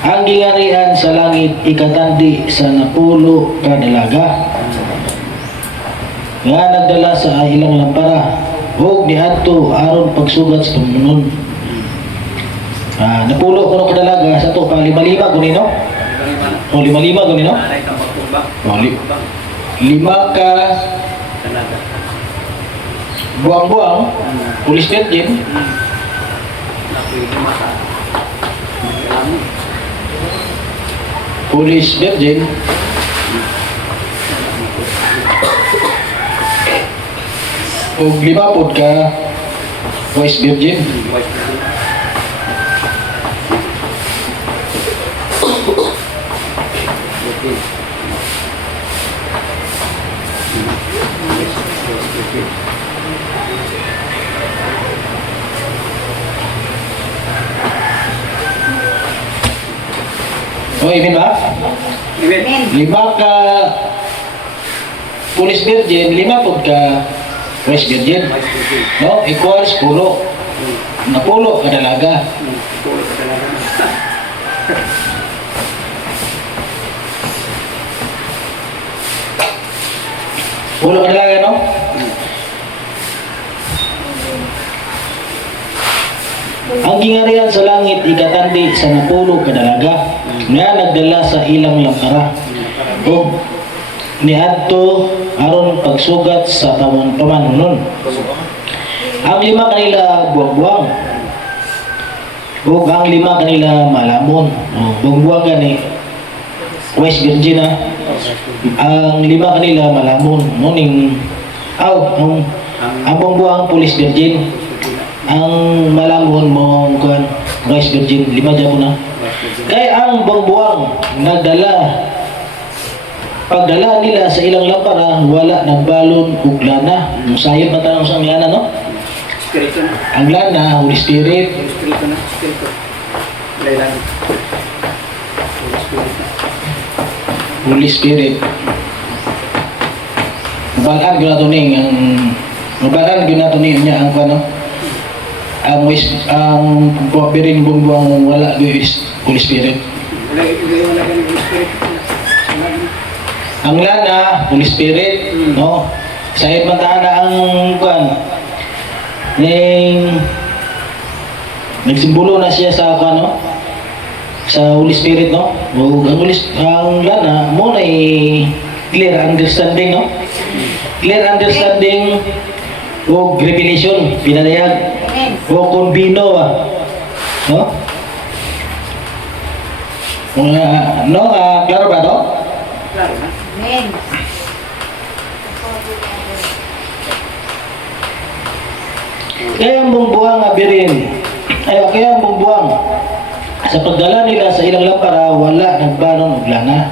Ang gingarian sa langit ikatandi sa napulo ka dalaga nga nagdala sa ilang lampara ug niadto aron pagsugat sa pamunon. Napulo kuno ka dalaga sa to pang lima-lima kunin no? O lima-lima kunin no? Lima ka buang-buang pulis virgin pulis virgin o lima po ka vice virgin o imin ba? Lima ka pulis virgin, lima po ka vice virgin no? Equals pulo napulo ka dalaga pulo ka dalaga no? Ang gingarian sa langit ikatandi sa napulo ka dalaga nga nagdala sa ilang lampara o niadto aron pagsugat sa pamanunon. Ang lima kanila buwag-buwang o ang lima kanila malamon. Buwag-buwang gani West Virginia. Ang lima kanila malamon muning ang buwag-buwang Police Virgin. Ang malamon mo kuan West Virgin lima dyan mo na. Kaya ang buwag-buwang pagdala nila sa ilang lampara wala nagbalon ug lana. Sayop na tanong sa lana no? Espiritu na. Ang lana, Holy Spirit. Espiritu na. Espiritu. Laylan. Holy Spirit. Mabalaan ginatuning ang mabalaan ginatuning niya ang ano? Ang biring buwang wala is Holy Spirit. Ang lana, Holy Spirit, no? Sayop man na ang kuan. Nagsimbolo na siya sa no? Sa Holy Spirit, no? Ang lana mo na clear understanding, no? Clear understanding o revelation, pinanayag o kombino no? Klaro ba to? Klaro na. Amen. Kaya ang bungbuang kaya ang bungbuang sa pagdala nila sa ilang lampara wala nagbalon og lana.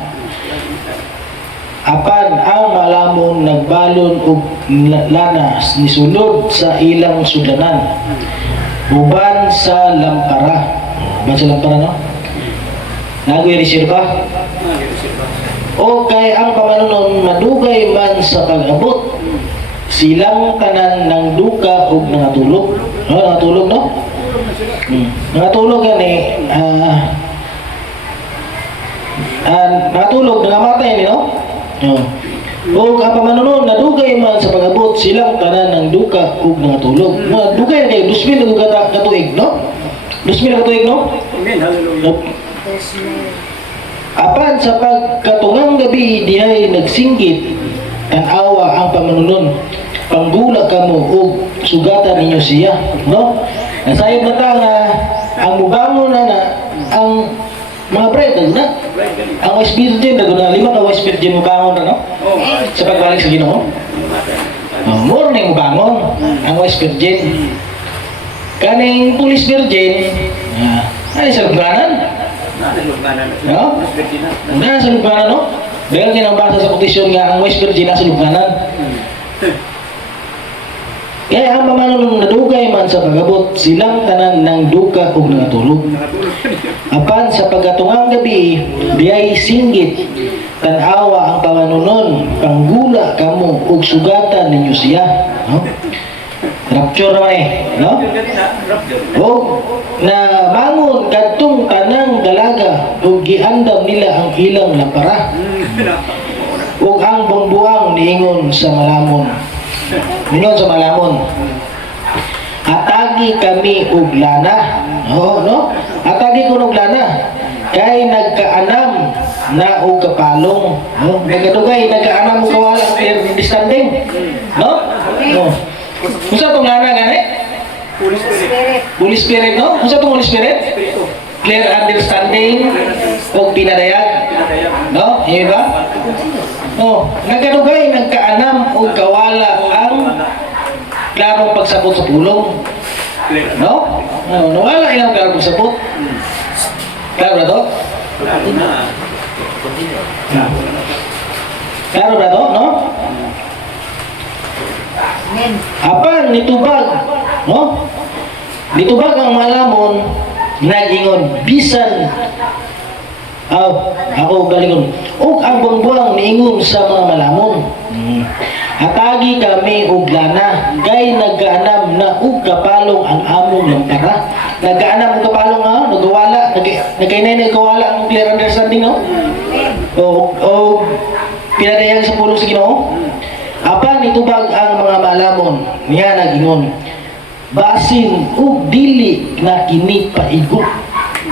Apan ang malamon nagbalon og lana nisulod sa ilang sudanan uban sa lampara. Uban sa lampara no? Nagoy reserba. O kay ang pamanunon madugay man sa pag-abot silang tanan ng duka ug nangatulog. No, nangatulog no? Nangatulog gani nangatulog nangamatay ni no? O ang pamanunon nadugay man sa pag-abot silang tanan ng duka ug nangatulog. Dugay na kayo 2,000 katuig no? 2,000 katuig no? Amen. Hallelujah. Apan sa pagkatungang gabi dihay nagsinggit ang awa ang pamanunon panggula kamo ug sugatan ninyo siya no nasayod na ta nga ang mubangon na ang mga bread na ang West Virgin na lima ka West Virgin mubangon na no sa pagbalik sa Ginoo morning mubangon ang West Virgin kaning Police Virgin ay sa lugbanan Nasa lugbanan. no? Nasa lugbanan, no? Dahil kinabasa sa petisyon nga ang West Virginia nasa lugbanan. Kaya ang pamanunon nadugay man sa pagabot silang tanan ng duka ug nangatulog. Apan sa pagkatungang gabi, biyay singgit tanawa ang pamanunon panggula kamo ug sugatan ninyo siya. No? Rapture naman eh, no? Yung ganina, rapture. O na bangon kadtong tanang dalaga ug giandam nila ang ilang lapara ug ang bungbuang niingon sa malamon. Ningon sa malamon. Atagi kami og lana. Oo, no? Atagi ko og lana. Kay nagkaanam na og kapalong. No? Nagadugay, nagkaanam og kawala understanding. No? No. Unsa tong lana gani? Holy Spirit. Holy Spirit, no? Unsa tong Holy Spirit? Espiritu. Clear understanding o pinadayag. Pinadayag. No? Iya ba? Oh, nagkadugay, nagkaanam o kawala ang klarong pagsabot sa pulong. Clear. No? No, nawala ilang klarong pagsabot. Klaro ba to? Lalo na. Klaro ba to? No? Apan nitubag, no? Nitubag ang malamon, nagingon bisan ako galingon. Ug ang bungbuang niingon sa mga malamon. Atagi kami og lana, kay nagaanam na og kapalong ang among lampara. Nagaanam og kapalong ha, nagawala, nagainay nagawala ang clear understanding, no? O pinadayag sa pulong sa Ginoo. Apan nitubag ang mga malamon, niya nagingon. Basin ug dili na kini paigo.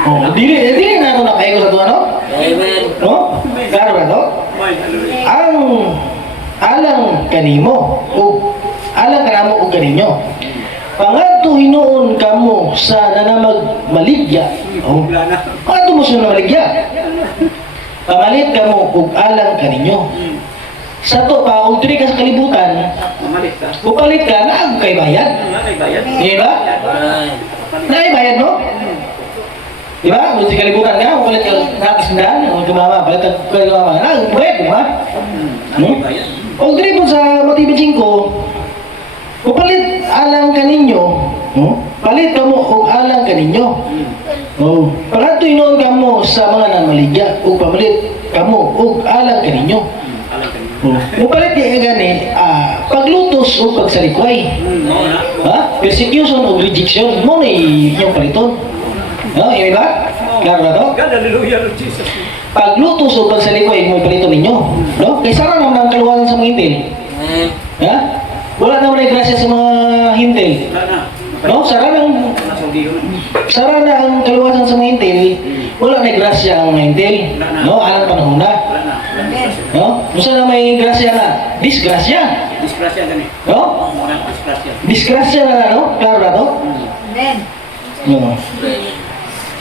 Oh, dili na ako napaigo sa tuwa, no? Amen. No? Klaro ba to? May hallelujah. Ang alang kanimo o alang kanamo o kaninyo. Pangadto hinuon kamo sa nanamag maligya. Oh. Wala na. Pangadto mo sa maligya. Pamalit kamo og alang kaninyo. Sa to pa, og diri ka sa kalibutan, Mamalit ka. upalit ka na ang kay bayad. May bayad. Di ba? Amen. Na ay bayad, no? Di ba? Kung sa kalibutan ka, upalit ka nakasindahan, o kumama, palit ka kay kumama. Na, bayad, di ba? May bayad. O diri po sa motivation ko, upalit alang kaninyo, palit ka mo og alang kaninyo. Oh, pagkato inoon ka mo sa mga namaligya, o pamalit ka mo og alang kaninyo. Alam ka niyo. Mupalit niya gani, paglutos o pagsalikway. Oo na. Ha? Persecution o rejection, mo na inyong paliton. No, yun ba? Klaro ba to? God, hallelujah, Lord Jesus. Paglutos o pagsalikway, mo paliton ninyo. No? Kaya sara naman ang kaluwasan sa mga hintil. Amen. Ha? Wala naman ay grasya sa mga hintil. Wala na. No? Sara na ang kaluwasan sa mga hintil. Wala na grasya ang mga hintil. No? Alang panahon na. Wala na. No? Kung saan na may grasya na? Disgrasya. Disgrasya ka niya. No? Muna disgrasya. Disgrasya na no? Klaro ba to? Amen. No.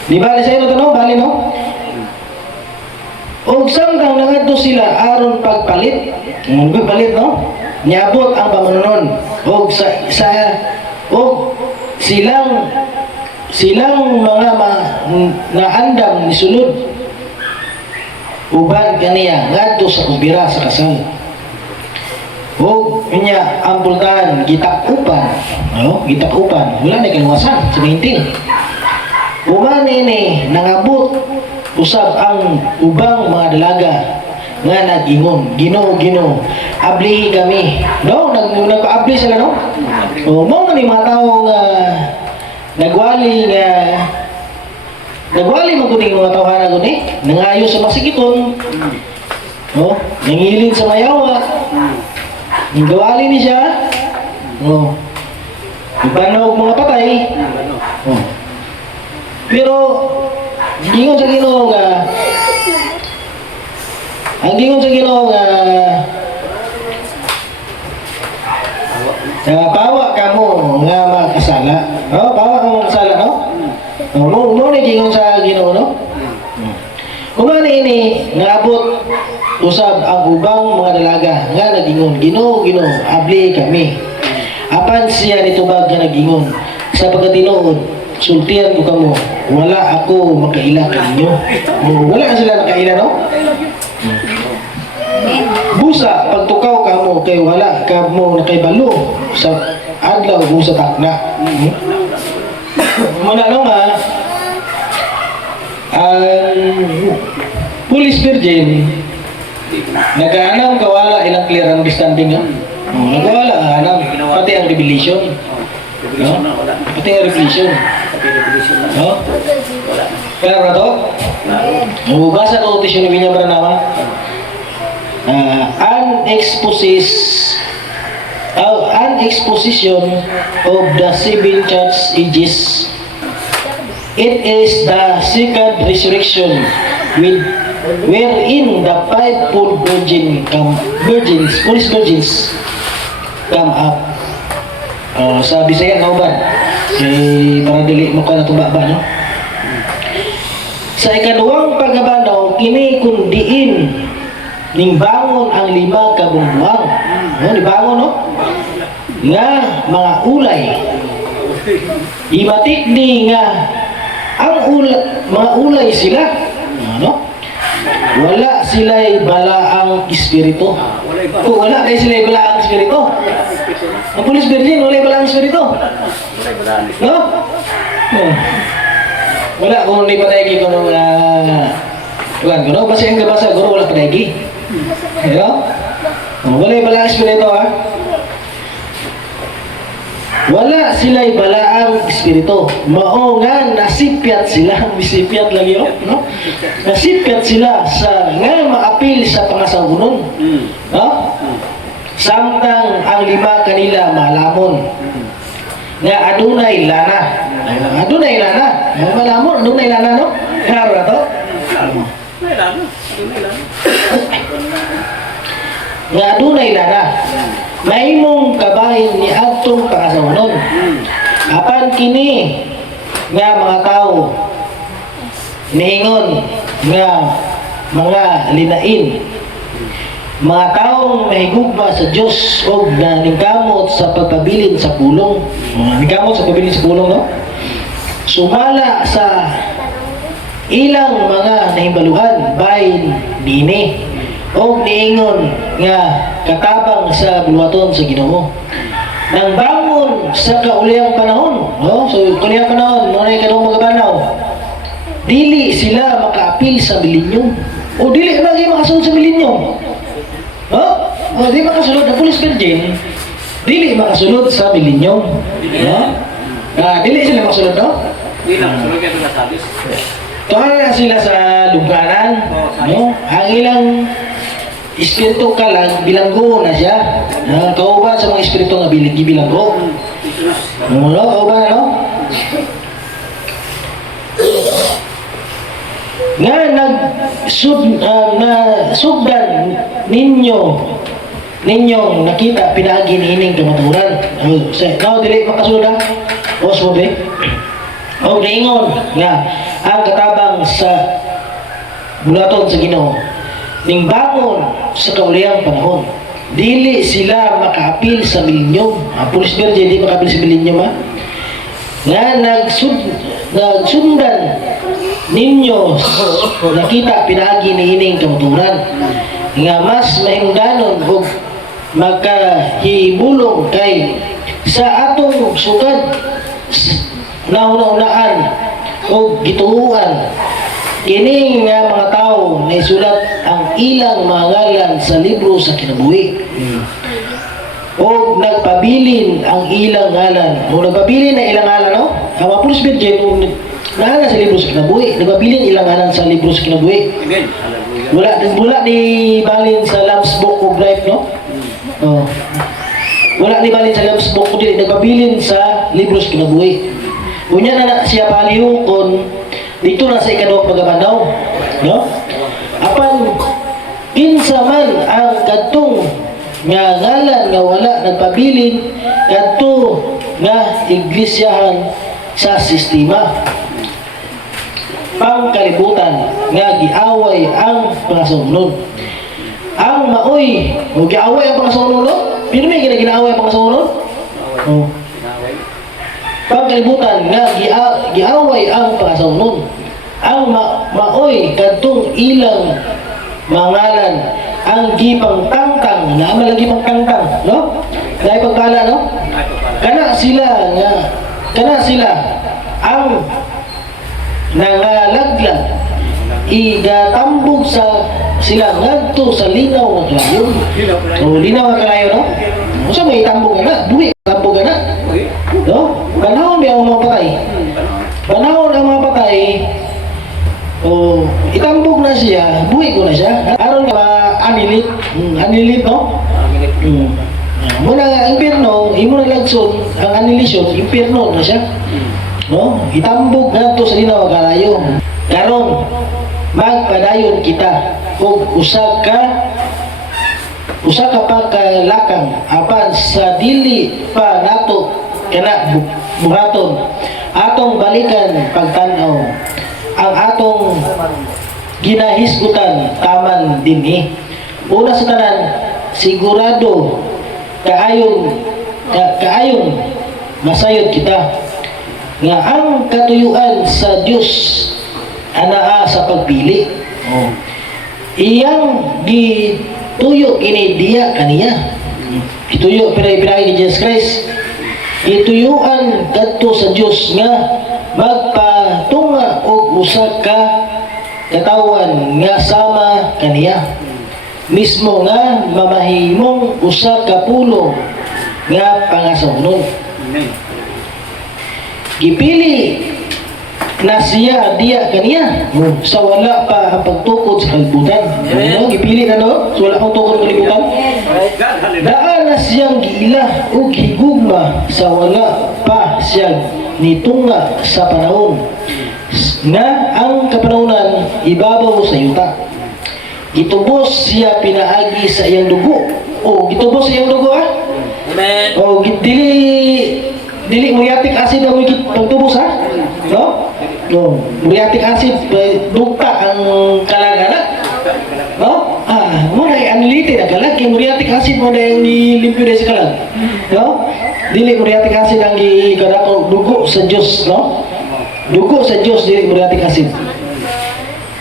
Di bali sa ito no? Bali no? Og saan kang nangadto sila aron pagpalit? Pagpalit no? Niabot ang pamanunon. Og og silang mga naandam ni sulod. Uban kaniya ngadto sa ubira sa kasal. O niya ang pultahan gitakupan, no? Gitakupan. Wala na kaluwasan sa mainting. Uman ini nangabot usab ang ubang mga dalaga nga nagingon, Ginoo, ablihi kami. No, nagpa-abli sila no. O mo ni mga tao nga nagwali magkuning mga tawhana guni, nangayo sa masigiton. No, nangilin sa mayawa. Nagawali ni siya. No. Ibanog mga patay. Ano? Oh. Pero gingon sa Ginoo nga ang gingon sa Ginoo nga pawa ka mo nga makasala. No, pawa ka mo makasala, no? Mo ni gingon sa Ginoo, no? Kumani ini naabot usab ang ubang mga dalaga nga nagingon, Ginoo, abli kami. Apan siya nitubag nga nagingon, sa pagkatinuod, sultihan ko kamo, wala ako makaila kaninyo. Wala na sila nakaila, no? Busa, pagtukaw kamo, kay wala ka mo nakaibalo sa adlaw o sa takna. Muna no nga, ang Police Virgin, nag-aanam kawala ilang clear understanding, no? Nagawala ang anam. pati ang revelation. Revelation na, wala na. Pati ang revelation. Pati revelation na. No? Wala na. Kaya na to? Mabubasa ko ito siya niya ba naman? An exposition of the seven church ages. It is the second resurrection wherein the fivefold foolish virgins come up. Sa Bisaya na ba? Para dili mo ka na tumaba, no? Sa ikaduhang pagabanaw, kini kundiin ning bangon ang 5 ka bumbang. No, ni bangon, no? Nga mga ulay. Ibatik di nga ang mga ulay sila. Ano? Wala sila'y balaang espiritu. Wala iba. Kung wala kayo sila'y balaang espiritu. Ang pulis virgin, wala balaang espiritu. Wala iba na. No? Wala kung hindi pa tayo ko nung tuwan ko, no? Basta yung gabasa, guro wala pa tayo. Wala balaang espiritu, ha? Wala sila'y balaang espiritu. Mao nga nasipyat sila, misipyat lagi no? Nasipyat sila sa nga maapil sa pangasagunon. No? Samtang ang 5 kanila malamon. Nga adunay lana. Adunay lana. Malamon, adunay lana, no? Klaro na to? Wala na. Wala na. Nga adunay lana. Mahimong kabahin ni adtong pangasagunon. Apan kini nga mga tao niingon nga mga linain, mga taong mahigugma sa Diyos o na ningkamot sa pagpabilin sa pulong. Ningkamot sa pagpabilin sa pulong, no? Sumala sa ilang mga nahimbaluhan bahin dini o niingon nga katabang sa buluhaton sa Ginoo. Nang bangon sa kaulihang panahon, no? So kaulihang panahon, mga kanong magabanaw, dili sila makaapil sa milenyum. O dili lagi makasunod sa milenyum. No? O di makasunod na pulis virgin, dili makasunod sa milenyum. No? Dili sila makasunod, no? Hindi na. Sunod ka sa sabis. Tuhan na sila sa lungganan, no? Ang ilang espiritu ka lang, bilanggo na siya. Kauban sa mga espiritu nga bilanggo. No, kauban na, no? Nga nagsugdan ninyong nakita pinagi ni ining kamaturan. Now, dili makasunod ha? O, sumunod o, naingon nga ang katabang sa bulaton sa Ginoo ning bangon sa kaulihang panahon, dili sila makaapil sa milenyum. Pulis virgin, di makaapil sa milenyum, ha? Nga nagsundan ninyo nakita pinagi ni ining kamaturan nga mas mahingdanon og magkahibulong kay sa atong sugad nauna-unaan o gituuan. Kini nga mga tao na isulat ang ilang mga ngalan sa libro sa kinabuhi. O nagpabilin ang ilang ngalan. O nagpabilin na ilang ngalan, no? Ang mga pulis virgin, nahala sa libro sa kinabuhi. Nagpabilin ilang ngalan sa libro sa kinabuhi. Amen. Hallelujah. Wala ni balin sa Lamb's Book of Life, no? Oh. Wala ni balin sa Lamb's Book of Life. Nagpabilin sa libro sa kinabuhi. Unya na siya palihong kon dito na sa ikaduhang pagabanaw, no? Apan kinsa man ang kadtong nga ngalan nga wala nagpabilin kadto nga iglesiyahan sa sistema pangkalibutan nga giaway ang pangasunod. Ang maoy o giaway ang pangasunod, no? Pino may ginaaway ang pangasunod? Oh. Pagkalibutan nga giaway ang pangasunod. Ang maoy kadtong ilang mangalan ang gipangtangtang na malagi pangtangtang, no? Dahil pagkala, no? Kana sila ang nangalaglag igatambog sa sila ngadto sa linaw nga kalayo. O linaw nga kalayo, no? Usa may tambog nga buhi No? Panahon ba ang mga patay? Panahon ang mga patay, itambog na siya, buhay ko na siya. Aron ka anilit, anilit, no? Muna ang impierno, imo na lagson, ang anilisyon, impierno na siya. No? Itambog na to sa linaw kalayo. Karon, magpadayon kita kung usa ka pa kalakang apan sa dili pa nato kana buhaton atong balikan pagtan-aw ang atong ginahisgutan taman dinhi. Una sa tanan, sigurado kaayong masayod kita nga ang katuyuan sa Dios anaa sa pagpili. Iyang gituyo kini diya kaniya. Gituyo pinay ni Jesus Christ. Ituyuan kadto sa Dios nga magpatunga og usa ka katawan nga sama kaniya. Mismo nga mamahimong usa ka pulo nga pangasawnon. Gipili na siya diya kaniya sa wala pa ang pagtukod sa kalibutan. Gipili na no? So wala pang tukod sa kalibutan. Daan na siyang giila o higugma sa wala pa siya nitunga sa panahon na ang kapanahonan ibabaw sa yuta. Gitubos siya pinaagi sa iyang dugo. Gitubos sa iyang dugo Amen. Dili muriatic acid ang pagtubos no? No, muriatic acid dugta ang kalagana. No? Mo na anilite na kalag kay muriatic acid mo na yung nilimpyo sa kalag. No? Dili muriatic acid ang gikadako dugo sa Dios, no? Dugo sa Dios dili muriatic acid.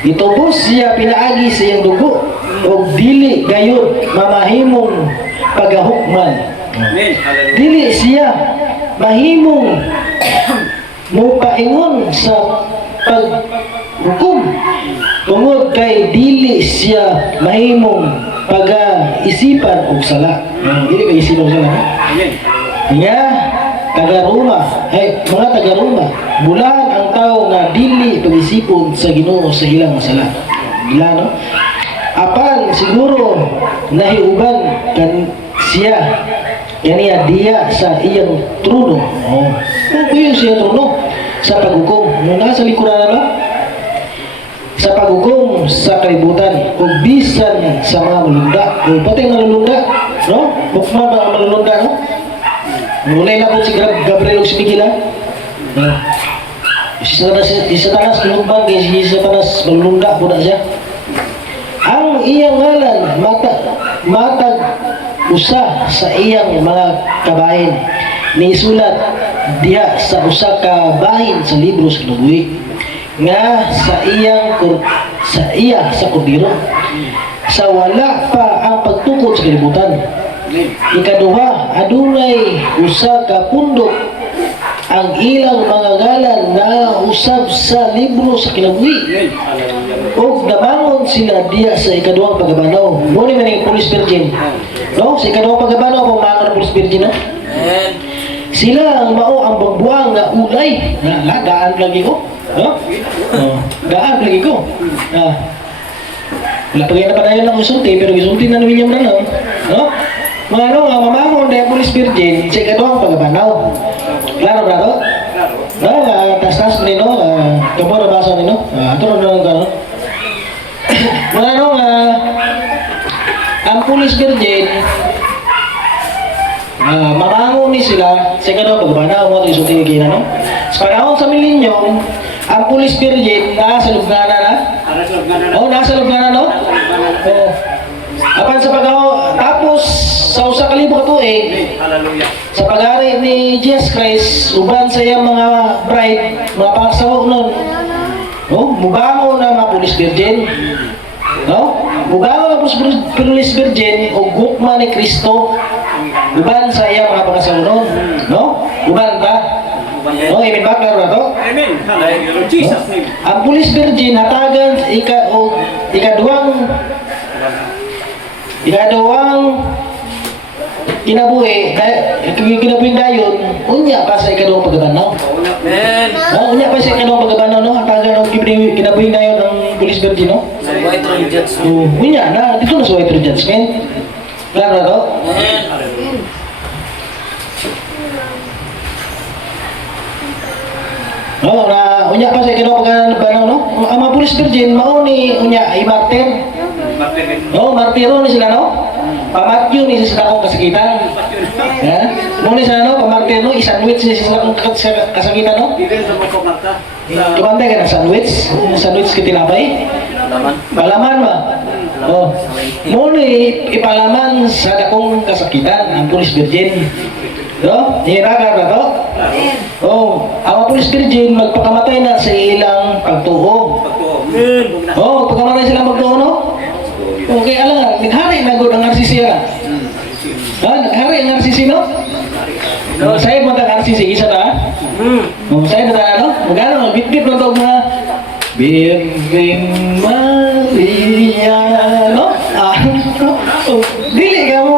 Itubos siya pinaagi sa iyang dugo o dili gayud mamahimong pagahukman. Dili siya mahimong mupaingon sa paghukom tungod kay dili siya mahimong pag-isipan og sala. Dili kay isipan sala. Nga taga-Roma, mga taga-Roma, bulahan ang tao nga dili pag-isipon sa Ginoo sa ilang sala. Dila, no? Apan siguro nahiuban kan siya kaniya diya sa iyang trono. Kung yun siya trono sa paghukom. Nung nasa likuran na sa paghukom sa kalibutan o bisan sa mga malunda. Patay na malunda, no? Bukman mga malunda, no? Mulay na po si Gabriel o si Miguel, si Satanas pinugban kay si Satanas malunda po na siya. Ang iyang ngalan matag usa sa iyang mga kabahin ni sulat diha sa usa ka bahin sa libro sa kinabuhi nga sa iya sa kordero sa wala pa ang pagtukod sa kalibutan. Ikaduha, adunay usa ka pundok ang ilang mga ngalan na usab sa libro sa kinabuhi. O nabangon sila diya sa ikaduhang pagabanaw. Muna man yung Police Virgin. No? Sa ikaduhang pagabanaw, pumangan ng Police Virgin, sila ang mao ang bangbuang na ulay. Daan lagi ko. No? Daan lagi ko. Wala pa na padayon ng usulti, pero isulti na namin yung ranaw. No? Mga mamangon na yung Police Virgin sa ikaduhang pagabanaw. Klaro ba ito? No? Tas-tas mo nino, kamo na basa nino. Ito na lang gano'n. Ang Police Virgin, mamangon ni sila sa ikaduhang pagabanaw mo ito isulti ni no? Sa panahon sa milenyum, ang Police Virgin nasa lugana na? Nasa lugana, no? Apan sa tapos sa usa ka libo ka tuig, sa pag-ari ni Jesus Christ, uban sa iyang mga bride, mga pangasawa nun, mubango na mga Police Virgin, no? Mubango na Police Virgin o gukma ni Kristo, uban sa iyang mga pangasawa nun, no? Uban ba? No, amen ba? Klaro na to? Amen. Hallelujah. Jesus name. Ang Police Virgin hatagan ikaduhang kinabuhi, kinabuhi dayon, unya pa sa ikaduhang pagkabanaw. Amen. Unya pa sa ikaduhang pagkabanaw, no? Ang taga ng kinabuhi dayon ng Police Virgin, no? Sa white room judge. Unya na, dito na sa white judgment. Klaro na to? Amen. No, na unya pa sa ikaduhang pagkabanaw, no? Ang mga Police Virgin, mauni unya i-martir. No, martiro ni sila, no? Pamatyo ni sila kong kasakitan. Ha? Muna sila, no? Pamartir, no? I-sandwich ni sila kong kasakitan, no? Kumantay ka ng sandwich? Sandwich ka tinapay? Palaman ba? Oh. Muna ipalaman sa dakong kasakitan ang Police Virgin. No? Hiragar na to? Oh. Ang mga Police Virgin magpakamatay na sa ilang pagtuo. Oh, pagkamatay sila magtuo, no? Okay, alam nga, naghari na ang RCC na. Ha? Naghari ang RCC, no? Sa'yo mo ang RCC, isa na, ha? Sa'yo mo na, no? Magano, bit-bit na ito mga Birring Maria, no? Dili ka mo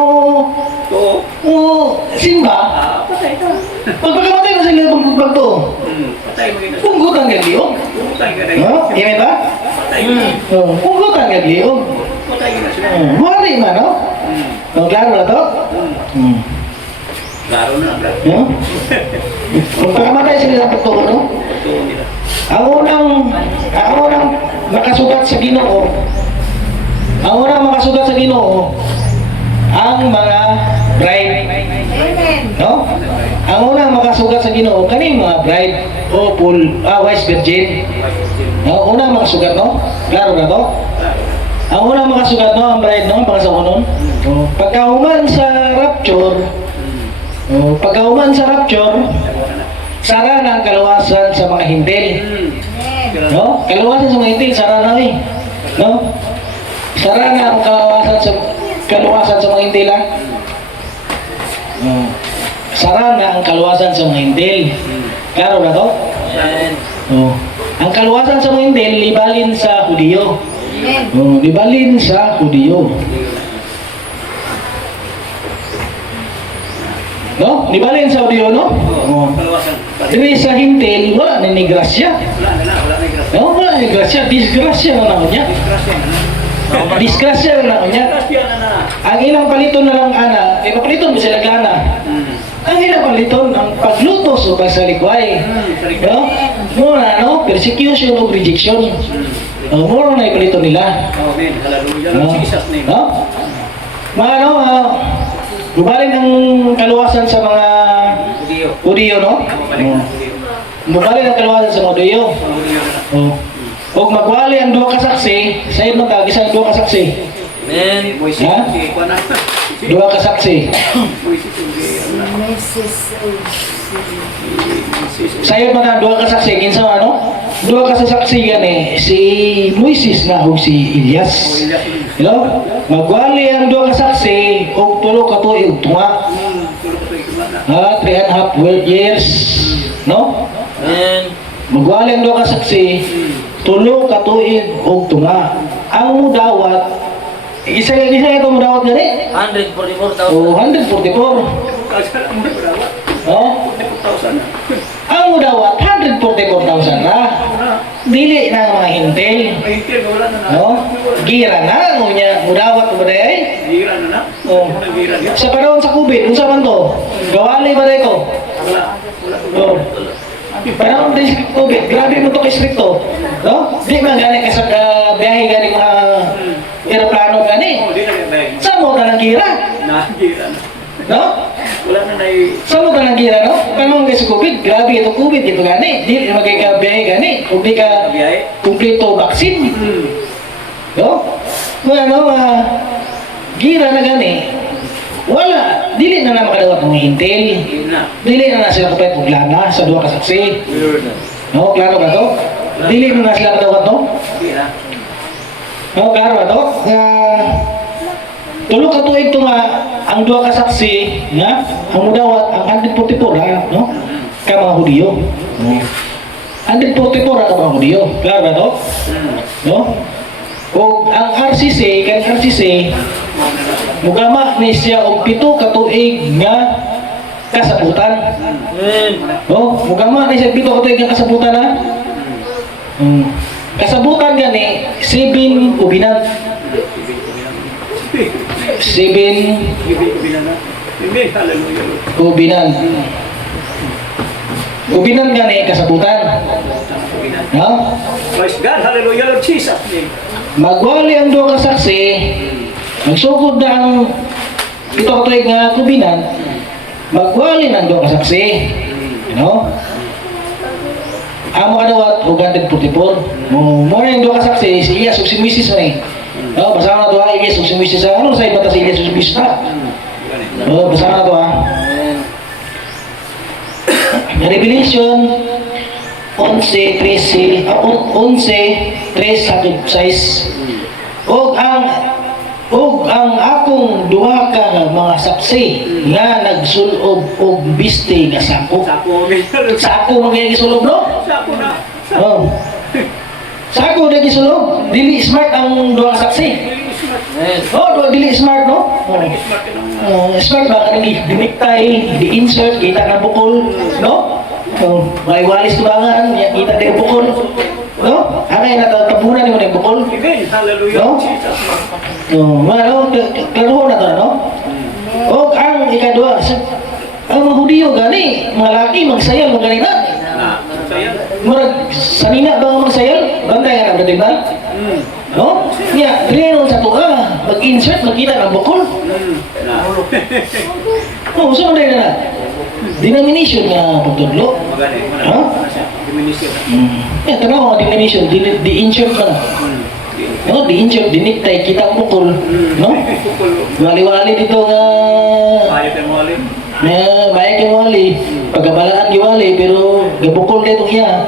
simba. Pagpakamatay na sila itong pagto. Punggutan ka liyo. No? Imen ba? Punggutan ka liyo. Mari man, no? Klaro na to? Klaro na. No? Kung pagkamatay sila ng pagtuo, no? Ang unang makasugat sa Ginoo, ang mga bride. No? Ang unang makasugat sa Ginoo, kaning mga bride o wise virgin. No? Unang makasugat, no? Klaro na to? Ang unang makasugat, no? Ang bride, no? Pagkasakunon. Pagkahuman sa rapture, sara na ang kaluwasan sa mga hintil. No? Kaluwasan sa mga hintil, sara na eh. No? Sara na ang kaluwasan sa mga hintil, ha? Sara na ang kaluwasan sa mga hintil. Klaro na to? Ang kaluwasan sa mga hintil, libalin sa Hudiyo. Libalin sa Hudiyo. No? Libalin sa Hudiyo, no? Dili sa hintil, wala na ni grasya. No? Wala ni grasya. Disgrasya na naman niya. Disgrasya na naman niya. Ang ilang paliton na lang, ana, paliton ba sila gana? Ang ilang paliton, ang paglutos o pagsalikway. No? Muna, no? Persecution o rejection. Muna na ipaliton nila. Amen. Hallelujah. No? Jesus name. No? Mga ano, lumaling ang kaluwasan sa mga Hudiyo, no? Lumaling ang kaluwasan sa mga Hudiyo. Huwag magwali ang duwa kasaksi, sa iyo tag isang duwa kasaksi. Amen. Ha? Duwa kasaksi. Sa iyo mga duwa kasaksi, kinsa ano? Duwa kasaksi gani si Moises na o si Elias. No? Magwali ang duwa kasaksi og tulo ka tuig tunga. 3.5 years, no? Amen. Magwali ang duwa kasaksi tulo ka tuig og tunga. Ang mudawat isa ito mudawat gani? 144,000. Oh, 144. No? Ang mudawat 144,000 na. Dili na ang mga hintil. No? Gira na ngunya mudawat ba day? Oh. Sa panahon sa COVID, unsa man to? Gawali ba day ko? Oh. Panahon din sa COVID, grabe mo to ka-stricto. No? Di man gani ka sa biyahe gani mga aeroplano gani. Sa mo ka ng gira? No? Sa mo ka ng gira, no? Panahon kayo sa COVID, grabe ito COVID, ito gani. Di magkikabiyahe gani. Kung di ka kumplito vaccine. No? Ano, gira na gani. Wala, dili na na makadawat ng hintil. Dili na sila kapit puglana sa duwa kasaksi. No, klaro ba to? Dili na sila kadawat, no? No, klaro ba to? Tulo ka tuig to nga ang duwa kasaksi nga ang mudawat ang 144 ha, no? Ka mga Hudiyo. 144 ka mga Hudiyo. Klaro ba to? No? O ang RCC, kan RCC Mugama ni siya og 7 ka tuig nga kasabutan. Amen. Oh, mugama ni siya 7 ka tuig nga kasabutan ha. Kasabutan gani 7 ubinan. 7 ubinan. Ubinan gani kasabutan. No? Praise God, hallelujah, Lord Jesus. Magwali ang duha ka saksi, magsugod na ang ito ka tuig nga kubinan, magwali ng duha ka saksi. You know? Amo kadawat, hugantid 44. Mo na yung duha ka saksi, si Elias ug si Mrs. na eh. No, basahan na to ha, Elias ug si Mrs. Ano sa iba ta si Elias ug si Mrs. ha? No, basahan na to ha. Revelation 11:13 hangtod 6. Og ang akong duha ka mga saksi nga nagsulob og biste nga sako. Sako man kay gisulob no? Oh. Sako na gisulob. Dili smart ang duha ka saksi. Oh, dili smart no? Smart ba kanang diniktay, di-insert kita na bukol, no? Oh, may walis tubangan, kita din bukol. No? Anay na tabunan ni mo ng bukol. Amen, hallelujah, No? Jesus. No, ano, klaro na to, no? O ang ikadua, ang mga Hudiyo gani, mga laki magsayal mo gani na. Saya. Murag sanina ba ang magsayal? Bantay ka na ba, diba? No? Niya, rin sa tuwa, mag-insert, magkita ng bukol. No, saan mo na? Denomination nga pagtudlo. Ha? Tanaw ang denomination, di-insert lang. No, di-insert, diniktay, kita ang bukol. No? Wali-wali dito nga... Maya kay wali. Pagkabalaan kay wali, pero gabukol kayo itong iya.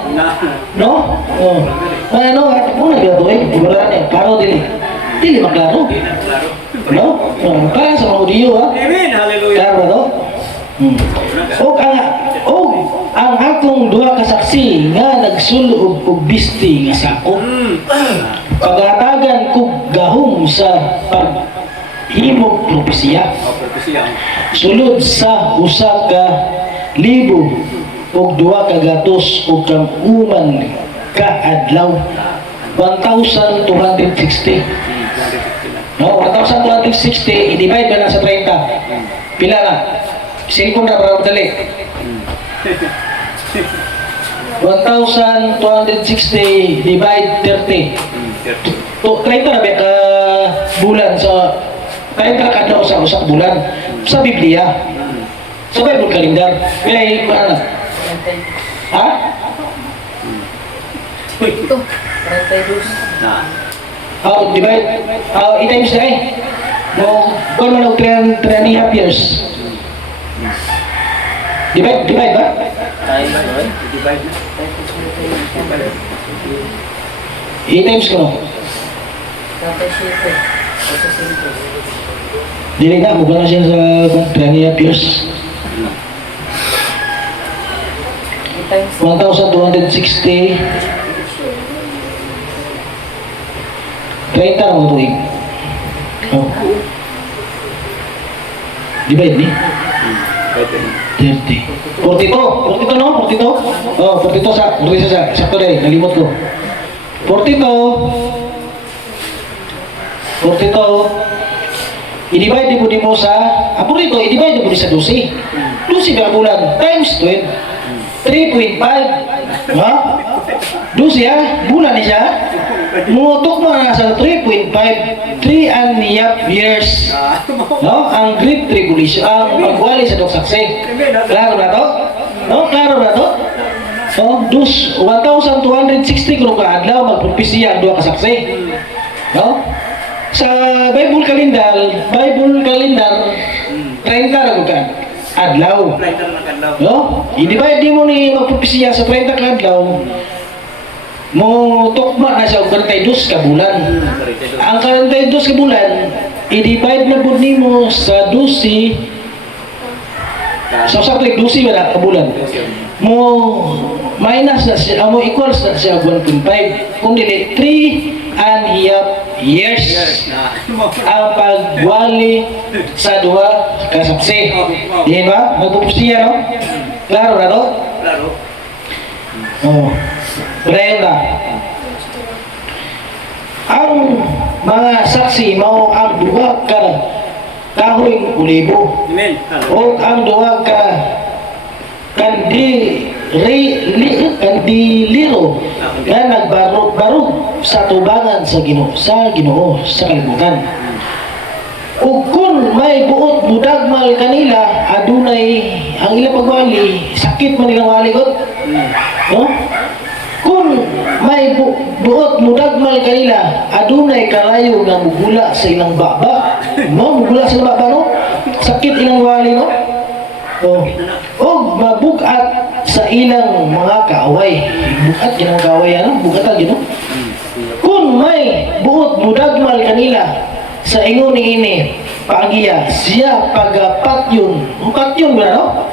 No? Oh. Ano, kung naglato eh, ibalaan eh, klaro dili. Dili maklaro. No? Para sa mga Hudiyo ha. Amen, hallelujah. Klaro ba to? Ang akong duha ka saksi nga nagsulog og bisti nga sako. Pagatagan ko gahom sa paghimog propesya. Sulod sa usa ka libo og duha ka gatos og kamuman ka adlaw. 1,260. No, 1,260 i-divide ba na sa 30? Pila na? Cellphone na para madali. 1,260 divide 30. 30 na ba ka bulan sa 30 na kadlaw sa usak bulan sa Biblia. Sa Bible calendar. Kaya ano? Ha? Ito. 32. Divide. I-times na eh. Kung man og 3.5 years. Divide ba? Tayo ba? I-times ko no. Dili na, mukha na siya sa 3.5 years. 1,260. 30 na mo tuig. Oh. Divide ni? 30. 42. 42 no? 42? Oh, 42 sa, sakto dahil, nalimot ko. 42. 42. I-divide mo din mo sa, ako rito, i-divide mo din sa 12. 12 ba bulan? Times 12. 3.5. Ha? 12 ha? Bulan ni siya. Mutok mo na sa 3.5. 3.5 years. No? Ang Great Tribulation, ang pagwali sa doksaksi. Klaro na to? No? Klaro na to? So, 1,260 kung kaadlaw magpropesya ang duha ka saksi. No? Sa Bible calendar 30 ra ka adlaw. No? I-divide mo ni magpropesya sa 30 ka adlaw. Mo tukma na siya og 42 ka bulan. Ang 42 ka bulan, i-divide na pud nimo sa 12. So sa 12 ba na ka bulan? Mo minus na siya, mo equals na siya 1.5. Kung dili 3.5 years Na. ang pagwali sa duha ka saksi. Di ba? Magpupusiya, no? Klaro na to? Klaro. Oo. Prayer na. Ang mga saksi mao ang duha ka kahoy ulibo. Amen. O ang duha ka kandiliro na nagbarog-barog sa tubangan sa Ginoo sa kalibutan. Ug kung may buot mudagmal kanila adunay ang ilang pagwali sakit man nilang wali gud, no? Kung may buot mudagmal kanila adunay kalayo nga mugula sa ilang baba, no? Mugula sa ilang baba, no? Sakit ilang wali, no? O mabugat sa ilang mga kaaway. Bugat yun ang kaaway, ano? Bugat ang yun, no? Kung may buot mudagmal kanila sa ingon ni ini paagiya siya pagapatyon ba, no?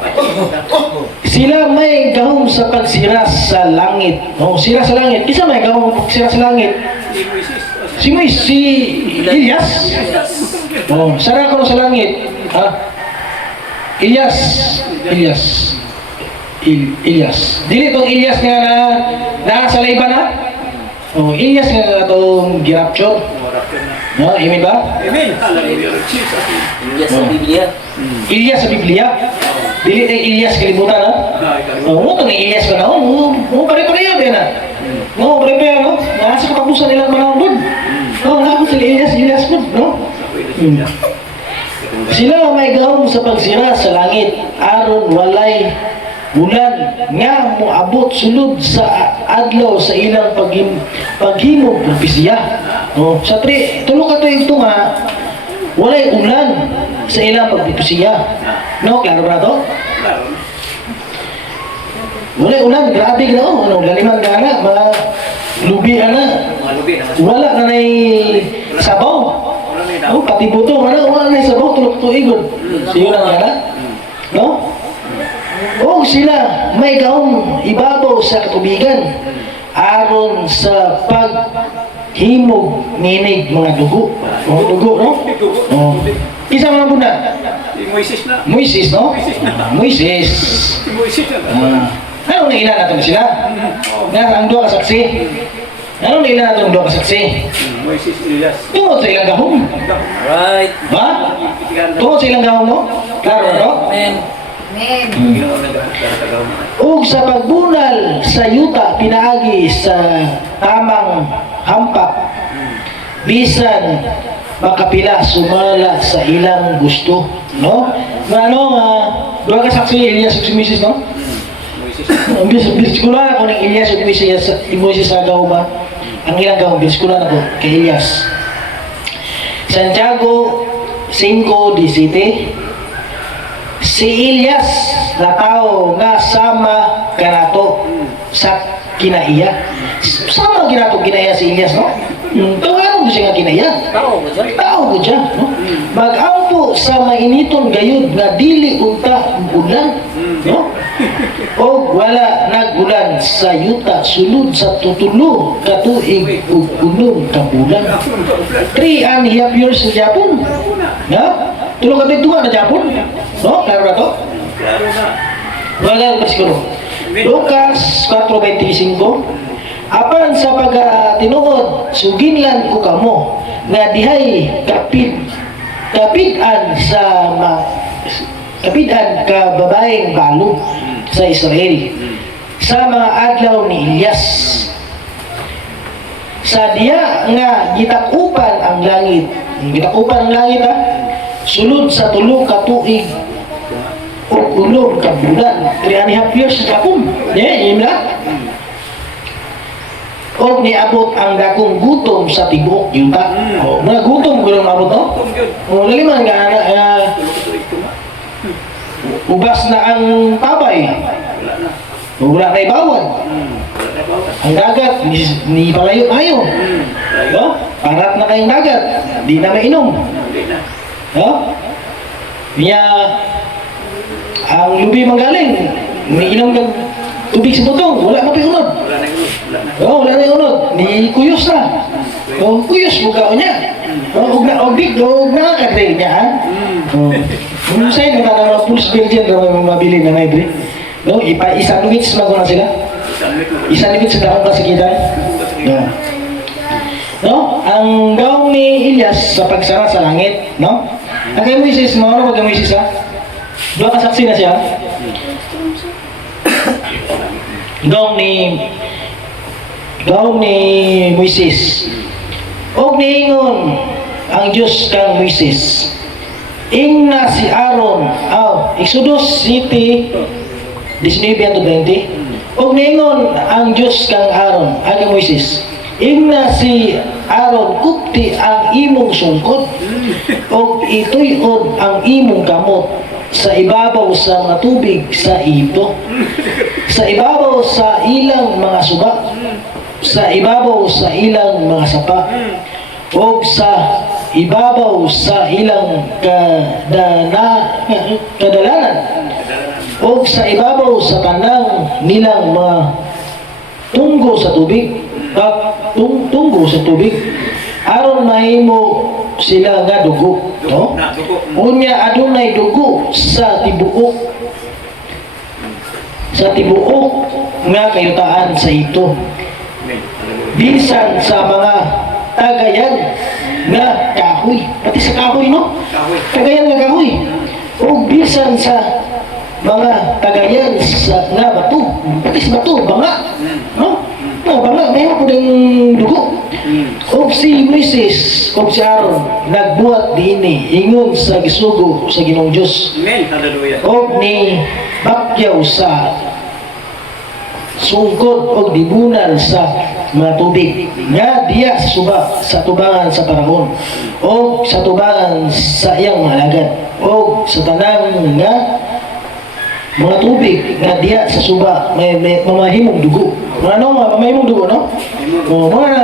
Sila may gahom sa pagsira sa langit, no? Sira sa langit, isa may gahom pagsira sa langit. Si Elias, oh, sara ko sa langit, ha? Elias. Dili tong Elias nga na sa layban, ha? Oh, Elias nga itong girapture. No, amen ba? Amen. Hallelujah, Lord Jesus. Elias sa Biblia. Elias sa Biblia. Dili tong Elias kalibutan, ha? Oh, mo tong Elias ba na? Mo pare-pareho din, ha? No, pare-pareho, no? Nasa katapusan nilang manawod. No, nakapos sila Elias po, no? Sila may gahom sa pagsira sa langit aron walay bulan nga moabot sulod sa adlaw sa ilang paghimog propesya. No, sa tulo ka ito nga walay ulan sa ilang pagpropesya. No, klaro ba to? Klaro. Walay ulan, grabe na, oh. Ano, laliman ka na, mga lubi na. Mga lubi na. Wala na na'y sabaw. Oh, pati buto, wala na sabaw, tulog-tuigod. Siyo lang yan, ha? No? O sila may gahong ibabaw sa katubigan aron sa paghimog ninig mga dugo. Mga dugo, no? Oh. Isa mga buna? Si Moises na. Moises, no? Moises. Si Moises na. Ano na ilan natin sila? Ang dua kasaksi. Ano na ilan natin ang dua kasaksi? Moises Elias. Tungod sa ilang gahong. Right. Ba? Tungod sa ilang gahong, no? Klaro, no? Amen. Ug sa pagbunal sa yuta pinaagi sa tamang hampak bisan makapila sumala sa ilang gusto, no? Ano nga duha ka saksi Elias ug si Moises, no? Bis kula ako ng Elias ug Moises sa gahom ba? Ang ilang gahom bis kula ako kay Elias. Santiago 5:17. Si Elias na tao nga sama kanato sa kinaiya. Sama ginato kinaiya si Elias, no? Tawag mo siya nga kinaiya. Tao ko dyan. Tao ko dyan, no? Mag-ampo sa mainiton gayud nga dili unta ulan, no? O wala nagulan sa yuta sulod sa tutulo katuig ug unom ka bulan. 3.5 years sa Japon. Na? Tulong ka dito na Japon. No? Klaro na to? Klaro na. Wala ang bersikulo. Lucas 4:25. Apan sa pagatinuod suginlan ko kamo nga dihay kapitan ka babaeng balog sa Israel sa mga adlaw ni Elias. Sa diya nga gitakupan ang langit. Gitakupan ang langit, ha? Sulod sa tulo ka tuig o unom ka bulan. 3.5 years sa Japon. Yun lang. O niabot ang dakong gutom sa tibuok yuta. O, mga gutom ko lang abot, no? O, laliman ka na, ubas na ang tabay. O, wala na ibawad. Ang dagat, ni palayo-layo. No? Parat na kayong dagat. Di na mainom. No? Niya, ang lubi manggaling, may inom kang tubig sa butong, wala na pinunod. Wala na unod, ni kuyos na. Oh, kuyos buka niya. Oh, og na kadre niya. Ha? Oh. Kung sa'yo, natala mga pulse bill dyan, raw may mabili na may dre. No, isandwich maguna sila. Isandwich sa dakong kasikitan. Yeah. No, ang gawang ni Elias sa pagsara sa langit, no? Ang kay Moises, mga ano kay Moises ha? Dua kasaksi na siya. Gawang ni Moises. Og niingon ang Diyos kang Moises. Ingna si Aaron, Exodus 7, 19-20. Og niingon ang Diyos kang Aaron, ang Moises. Ingna si Aaron kupti ang imong sungkod og ituyod ang imong kamot sa ibabaw sa mga tubig sa ipo, sa ibabaw sa ilang mga suba, sa ibabaw sa ilang mga sapa, o sa ibabaw sa ilang kadalanan, o sa ibabaw sa tanang nilang mga tunggo sa tubig, tunggo sa tubig, aron mahimo sila nga dugo, no? Unya adunay dugo sa tibuok nga kayutaan sa ito, bisan sa mga tagayan nga kahoy, pati sa kahoy, no? Tagayan nga kahoy, o bisan sa mga tagayan sa nga bato, pati sa bato, banga, no? Banga, may ako ng dugo. O si Moises, o si Aaron, nagbuhat din ingon sa gisugo sa Ginoong Diyos. Amen. Hallelujah. O ni bakyaw sa sungkod o dibunan sa mga tubig nga diya sa suba sa tubangan sa Parahon o sa tubangan sa iyang mga alagad o sa tanang nga mga tubig nga diya sa suba may mamahimong dugo. Mga ano, mamahimong dugo, no? O mga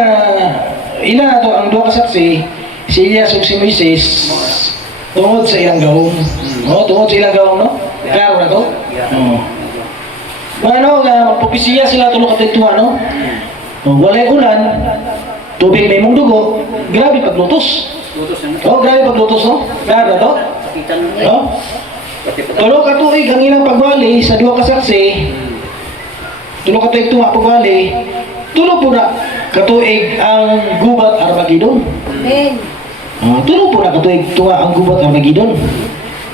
ilan na to ang duha kasaksi, si Elias ug si Moises tungod sa ilang gawong. No, tungod sa ilang gawong, no? Klaro na to? Mga ano, magpapisiya sila tulong kapituan, no? Walay ulan, tubig may mong dugo, grabe paglutos. Oh, grabe paglutos, no? Klaro na to? No? Tulo ka tuig ang ilang pagbali sa duha kasaksi. Tulo ka tuig tunga pagbali. Tulo po na katuig ang gubat Armageddon. Amen. Tulo po na katuig tunga ang gubat Armageddon.